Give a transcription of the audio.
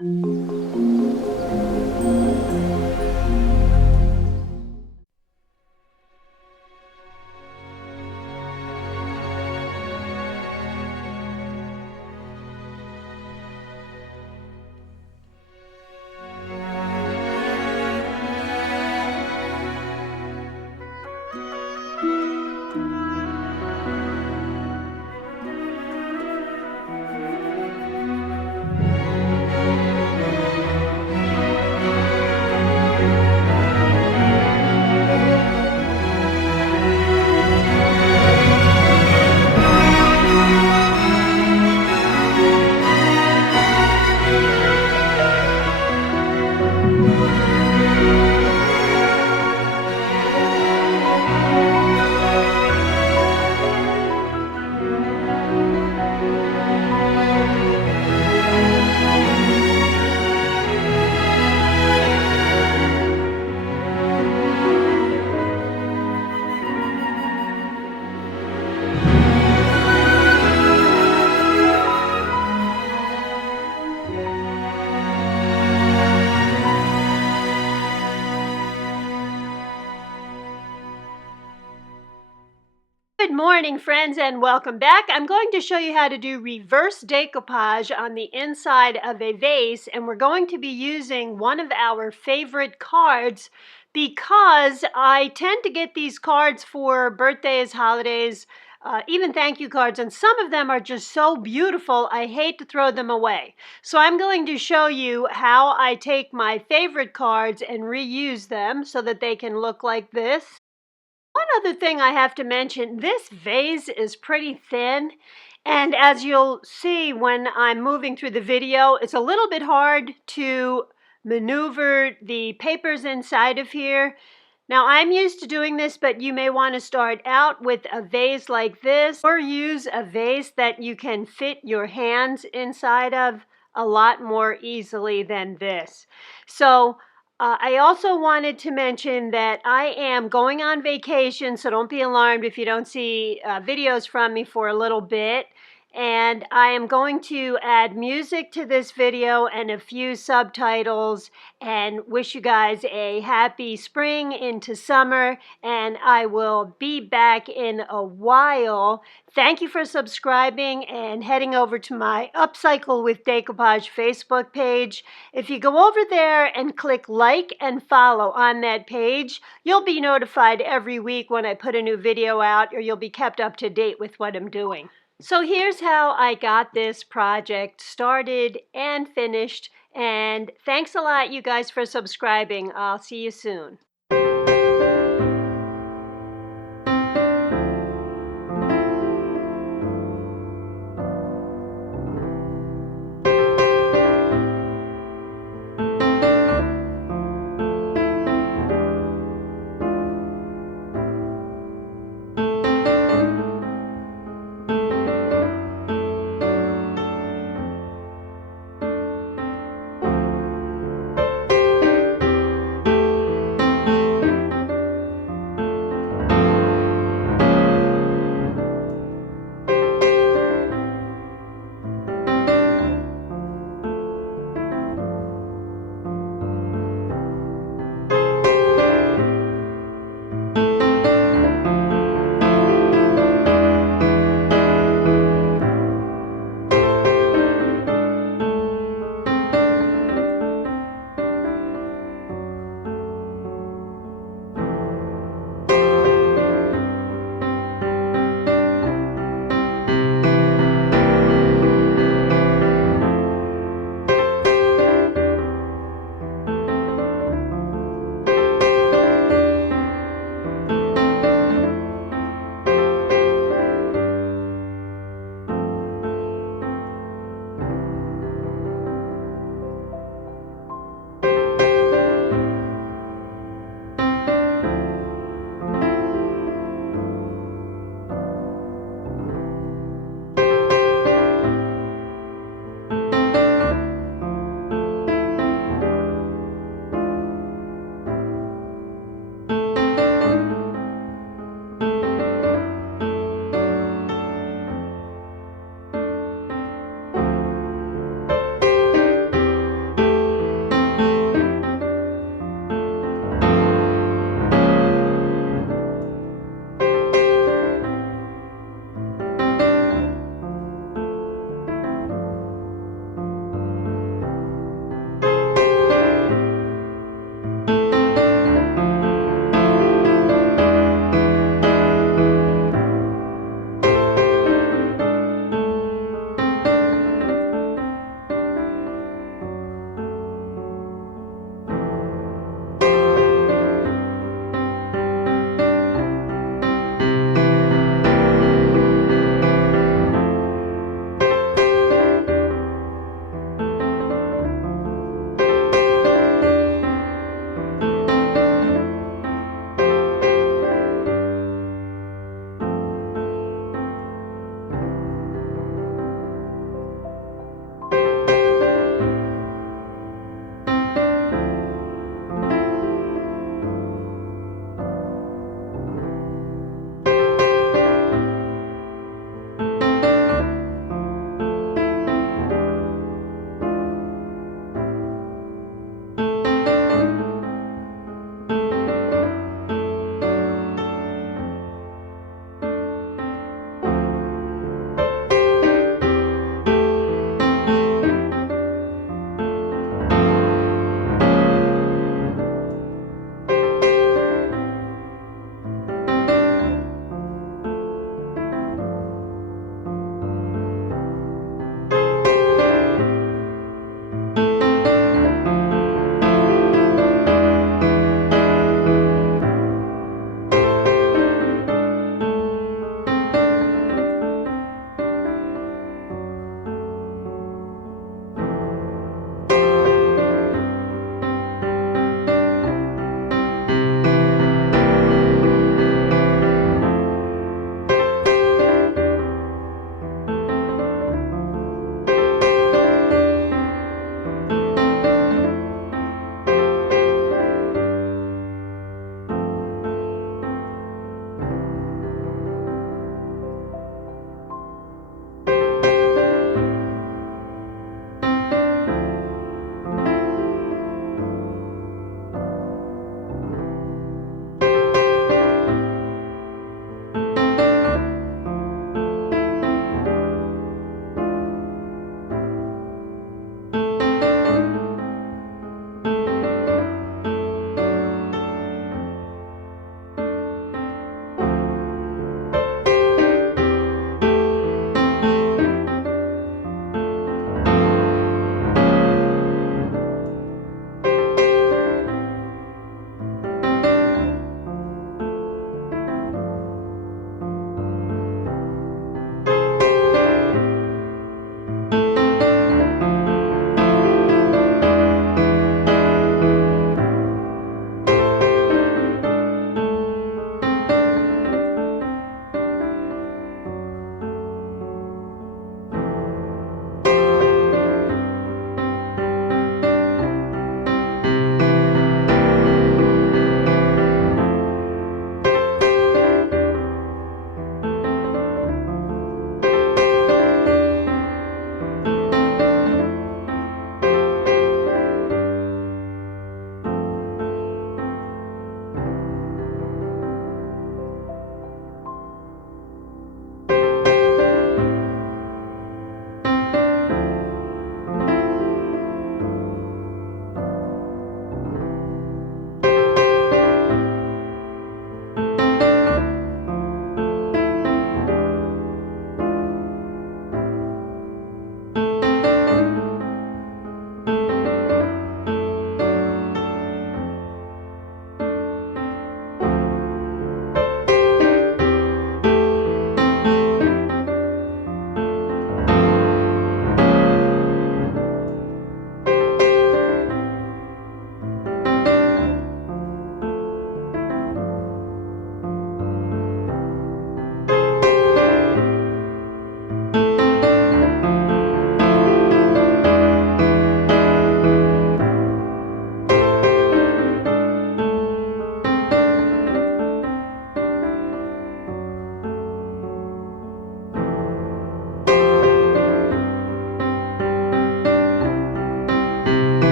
Good morning, friends, and welcome back. I'm going to show you how to do reverse decoupage on the inside of a vase, and we're going to be using one of our favorite cards because I tend to get these cards for birthdays, holidays, even thank you cards, and some of them are just so beautiful, I hate to throw them away. So I'm going to show you how I take my favorite cards and reuse them so that they can look like this. One other thing I have to mention, this vase is pretty thin, and as you'll see when I'm moving through the video, it's a little bit hard to maneuver the papers inside of here. Now, I'm used to doing this, but you may want to start out with a vase like this, or use a vase that you can fit your hands inside of a lot more easily than this. So, I also wanted to mention that I am going on vacation, so don't be alarmed if you don't see videos from me for a little bit. And I am going to add music to this video and a few subtitles, and wish you guys a happy spring into summer, and I will be back in a while. Thank you for subscribing and heading over to my Upcycle with Decoupage Facebook page. If you go over there and click like and follow on that page, you'll be notified every week when I put a new video out, or you'll be kept up to date with what I'm doing. So here's how I got this project started and finished. And thanks a lot, you guys, for subscribing. I'll see you soon.